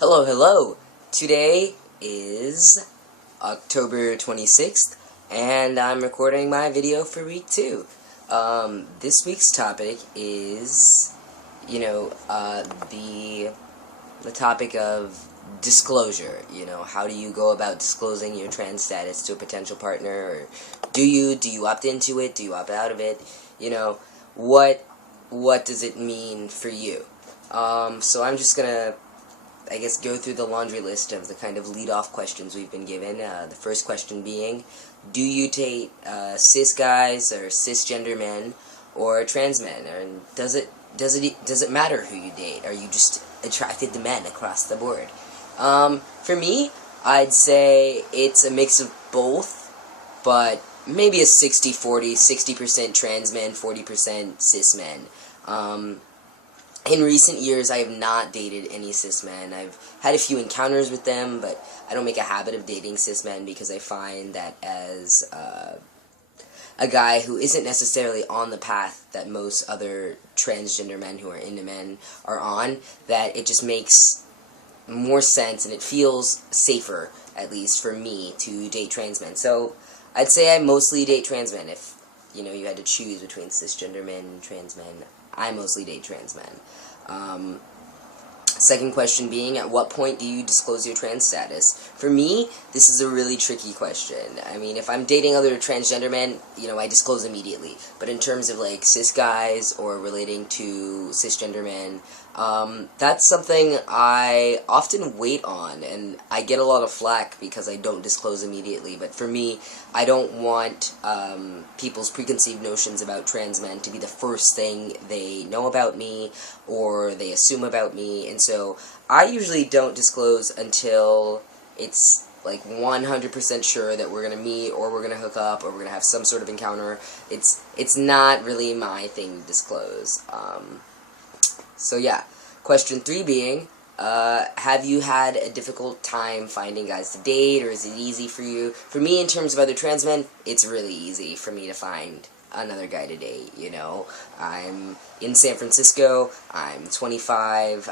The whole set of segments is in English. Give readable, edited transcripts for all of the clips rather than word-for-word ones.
Hello, hello! Today is October 26th, and I'm recording my video for week 2. This week's topic is, the topic of disclosure. How do you go about disclosing your trans status to a potential partner, or do you opt into it, do you opt out of it, what does it mean for you? So I'm just gonna go through the laundry list of the kind of lead-off questions we've been given. The first question being, do you date cis guys or cisgender men or trans men? And does it matter who you date? Are you just attracted to men across the board? For me, I'd say it's a mix of both, but maybe a 60-40, 60% trans men, 40% cis men. In recent years, I have not dated any cis men. I've had a few encounters with them, but I don't make a habit of dating cis men because I find that as a guy who isn't necessarily on the path that most other transgender men who are into men are on, that it just makes more sense and it feels safer, at least for me, to date trans men. So I'd say I mostly date trans men. If you had to choose between cisgender men and trans men, I mostly date trans men. Second question being, at what point do you disclose your trans status? For me, this is a really tricky question. I mean, if I'm dating other transgender men, I disclose immediately. But in terms of, cis guys or relating to cisgender men, that's something I often wait on, and I get a lot of flack because I don't disclose immediately. But for me, I don't want people's preconceived notions about trans men to be the first thing they know about me or they assume about me, and so I usually don't disclose until it's 100% sure that we're gonna meet or we're gonna hook up or we're gonna have some sort of encounter. It's not really my thing to disclose. So yeah, question 3 being, have you had a difficult time finding guys to date, or is it easy for you? For me, in terms of other trans men, it's really easy for me to find another guy to date, I'm in San Francisco, I'm 25,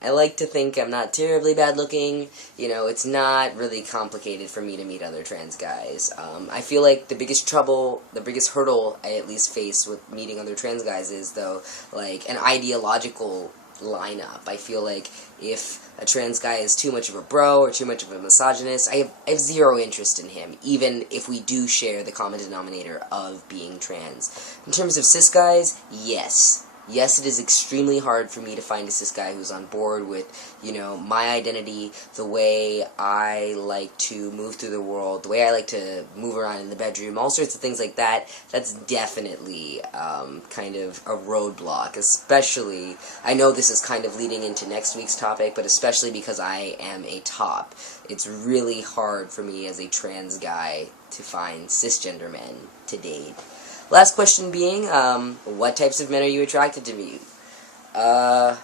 I like to think I'm not terribly bad looking, it's not really complicated for me to meet other trans guys. I feel like the biggest hurdle I at least face with meeting other trans guys is, though, an ideological lineup. I feel like if a trans guy is too much of a bro or too much of a misogynist, I have zero interest in him, even if we do share the common denominator of being trans. In terms of cis guys, yes. Yes, it is extremely hard for me to find a cis guy who's on board with, my identity, the way I like to move through the world, the way I like to move around in the bedroom, all sorts of things like that. That's definitely kind of a roadblock, especially, I know this is kind of leading into next week's topic, but especially because I am a top. It's really hard for me as a trans guy to find cisgender men to date. Last question being, what types of men are you attracted to meet? How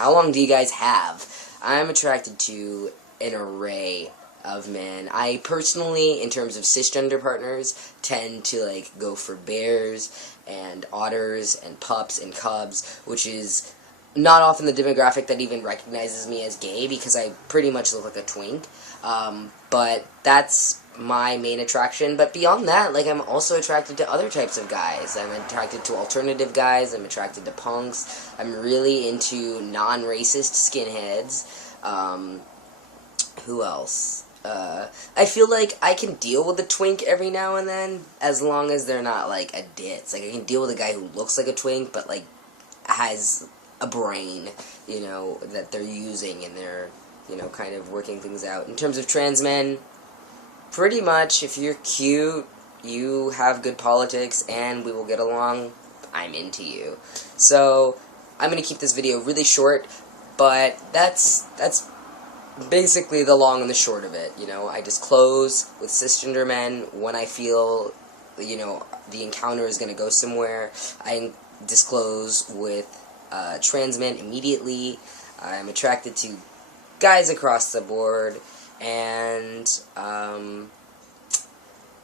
long do you guys have? I'm attracted to an array of men. I personally, in terms of cisgender partners, tend to, go for bears and otters and pups and cubs, which is not often the demographic that even recognizes me as gay, because I pretty much look like a twink. But that's my main attraction. But beyond that, I'm also attracted to other types of guys. I'm attracted to alternative guys. I'm attracted to punks. I'm really into non-racist skinheads. Who else? I feel like I can deal with a twink every now and then, as long as they're not, a ditz. I can deal with a guy who looks like a twink, but, has a brain, that they're using, and they're, kind of working things out. In terms of trans men, pretty much, if you're cute, you have good politics, and we will get along, I'm into you. So, I'm going to keep this video really short, but that's basically the long and the short of it. I disclose with cisgender men when I feel, the encounter is going to go somewhere. I disclose with trans men immediately. I'm attracted to guys across the board, and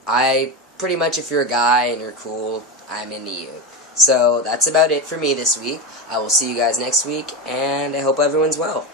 I pretty much, if you're a guy and you're cool, I'm into you. So that's about it for me this week. I will see you guys next week, and I hope everyone's well.